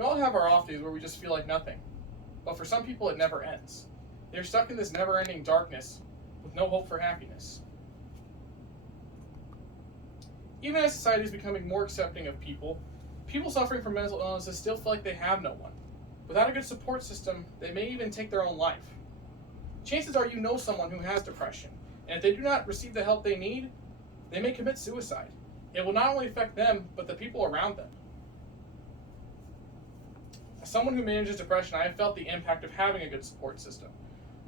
We all have our off days where we just feel like nothing. But for some people, it never ends. They're stuck in this never-ending darkness with no hope for happiness. Even as society is becoming more accepting of people suffering from mental illnesses still feel like they have no one. Without a good support system, they may even take their own life. Chances are you know someone who has depression, and if they do not receive the help they need, they may commit suicide. It will not only affect them, but the people around them. As someone who manages depression, I have felt the impact of having a good support system.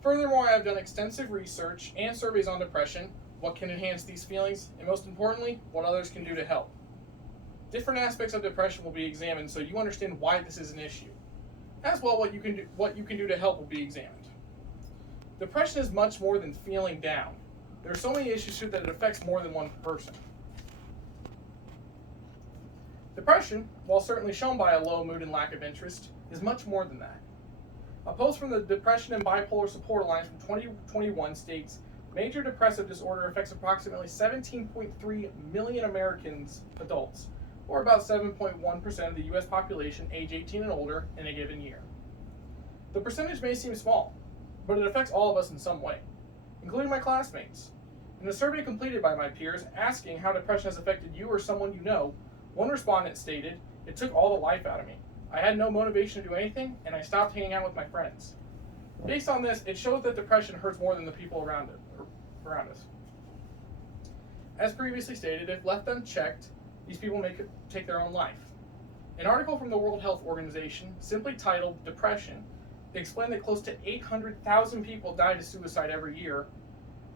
Furthermore, I have done extensive research and surveys on depression, what can enhance these feelings, and most importantly, what others can do to help. Different aspects of depression will be examined so you understand why this is an issue. As well, what you can do to help will be examined. Depression is much more than feeling down. There are so many issues to it that it affects more than one person. Depression, while certainly shown by a low mood and lack of interest, is much more than that. A post from the Depression and Bipolar Support Alliance from 2021 states, major depressive disorder affects approximately 17.3 million Americans adults, or about 7.1% of the U.S. population age 18 and older in a given year. The percentage may seem small, but it affects all of us in some way, including my classmates. In a survey completed by my peers asking how depression has affected you or someone you know, one respondent stated, "It took all the life out of me. I had no motivation to do anything, and I stopped hanging out with my friends." Based on this, it shows that depression hurts more than the people around us. As previously stated, if left unchecked, these people may take their own life. An article from the World Health Organization, simply titled "Depression," explained that close to 800,000 people die to suicide every year.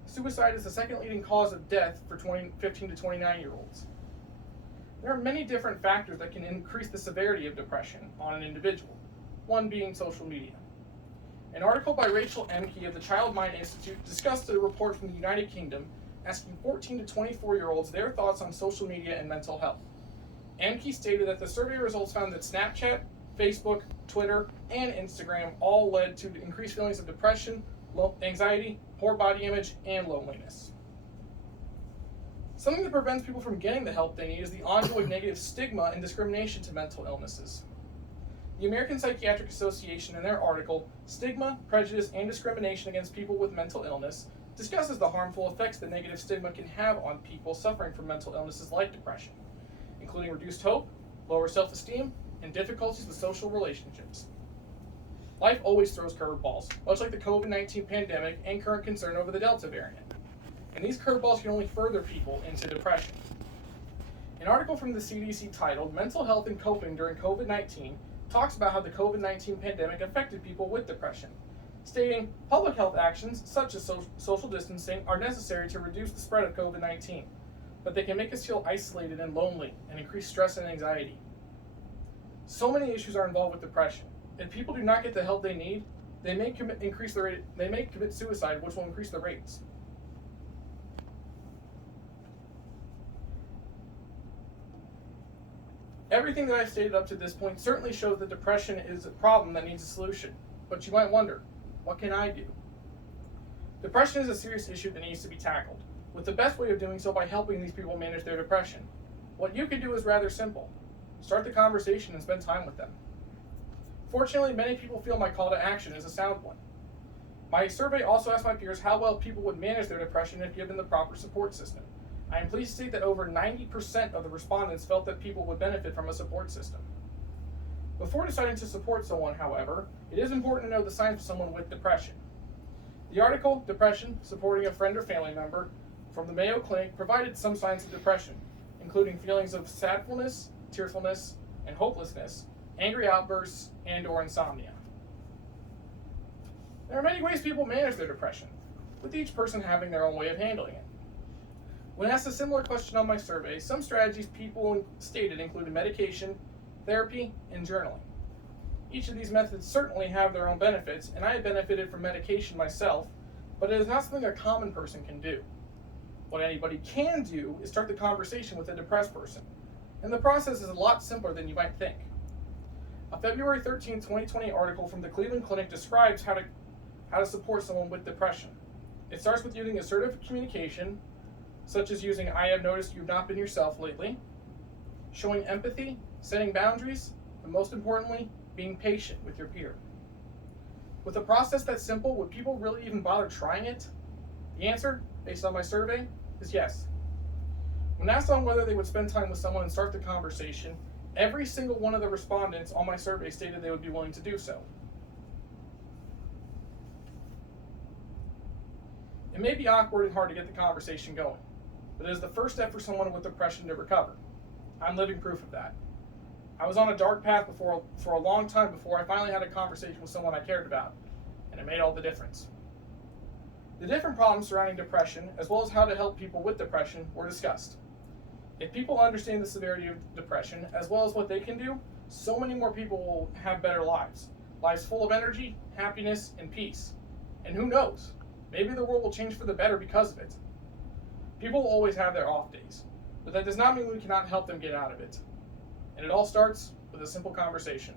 Suicide is the second leading cause of death for 15 to 29-year-olds. There are many different factors that can increase the severity of depression on an individual, one being social media. An article by Rachel Emke of the Child Mind Institute discussed a report from the United Kingdom asking 14 to 24-year-olds their thoughts on social media and mental health. Emke stated that the survey results found that Snapchat, Facebook, Twitter, and Instagram all led to increased feelings of depression, anxiety, poor body image, and loneliness. Something that prevents people from getting the help they need is the ongoing negative stigma and discrimination to mental illnesses. The American Psychiatric Association, in their article, "Stigma, Prejudice, and Discrimination Against People with Mental Illness," discusses the harmful effects that negative stigma can have on people suffering from mental illnesses like depression, including reduced hope, lower self-esteem, and difficulties with social relationships. Life always throws curveballs, much like the COVID-19 pandemic and current concern over the Delta variant. And these curveballs can only further people into depression. An article from the CDC titled "Mental Health and Coping During COVID-19" talks about how the COVID-19 pandemic affected people with depression, stating public health actions such as social distancing are necessary to reduce the spread of COVID-19, but they can make us feel isolated and lonely and increase stress and anxiety. So many issues are involved with depression. If people do not get the help they need, they may commit suicide, which will increase the rates. Everything that I've stated up to this point certainly shows that depression is a problem that needs a solution. But you might wonder, what can I do? Depression is a serious issue that needs to be tackled, with the best way of doing so by helping these people manage their depression. What you can do is rather simple. Start the conversation and spend time with them. Fortunately, many people feel my call to action is a sound one. My survey also asked my peers how well people would manage their depression if given the proper support system. I am pleased to state that over 90% of the respondents felt that people would benefit from a support system. Before deciding to support someone, however, it is important to know the signs of someone with depression. The article, "Depression, Supporting a Friend or Family Member," from the Mayo Clinic provided some signs of depression, including feelings of sadness, tearfulness, and hopelessness, angry outbursts, and/or insomnia. There are many ways people manage their depression, with each person having their own way of handling it. When asked a similar question on my survey, some strategies people stated included medication, therapy, and journaling. Each of these methods certainly have their own benefits, and I have benefited from medication myself, but it is not something a common person can do. What anybody can do is start the conversation with a depressed person, and the process is a lot simpler than you might think. A February 13, 2020 article from the Cleveland Clinic describes how to support someone with depression. It starts with using assertive communication, such as using "I have noticed you've not been yourself lately," showing empathy, setting boundaries, but most importantly, being patient with your peer. With a process that simple, would people really even bother trying it? The answer, based on my survey, is yes. When asked on whether they would spend time with someone and start the conversation, every single one of the respondents on my survey stated they would be willing to do so. It may be awkward and hard to get the conversation going, but it is the first step for someone with depression to recover. I'm living proof of that. I was on a dark path for a long time before I finally had a conversation with someone I cared about, and it made all the difference. The different problems surrounding depression, as well as how to help people with depression, were discussed. If people understand the severity of depression, as well as what they can do, so many more people will have better lives. Lives full of energy, happiness, and peace. And who knows? Maybe the world will change for the better because of it. People will always have their off days, but that does not mean we cannot help them get out of it. And it all starts with a simple conversation.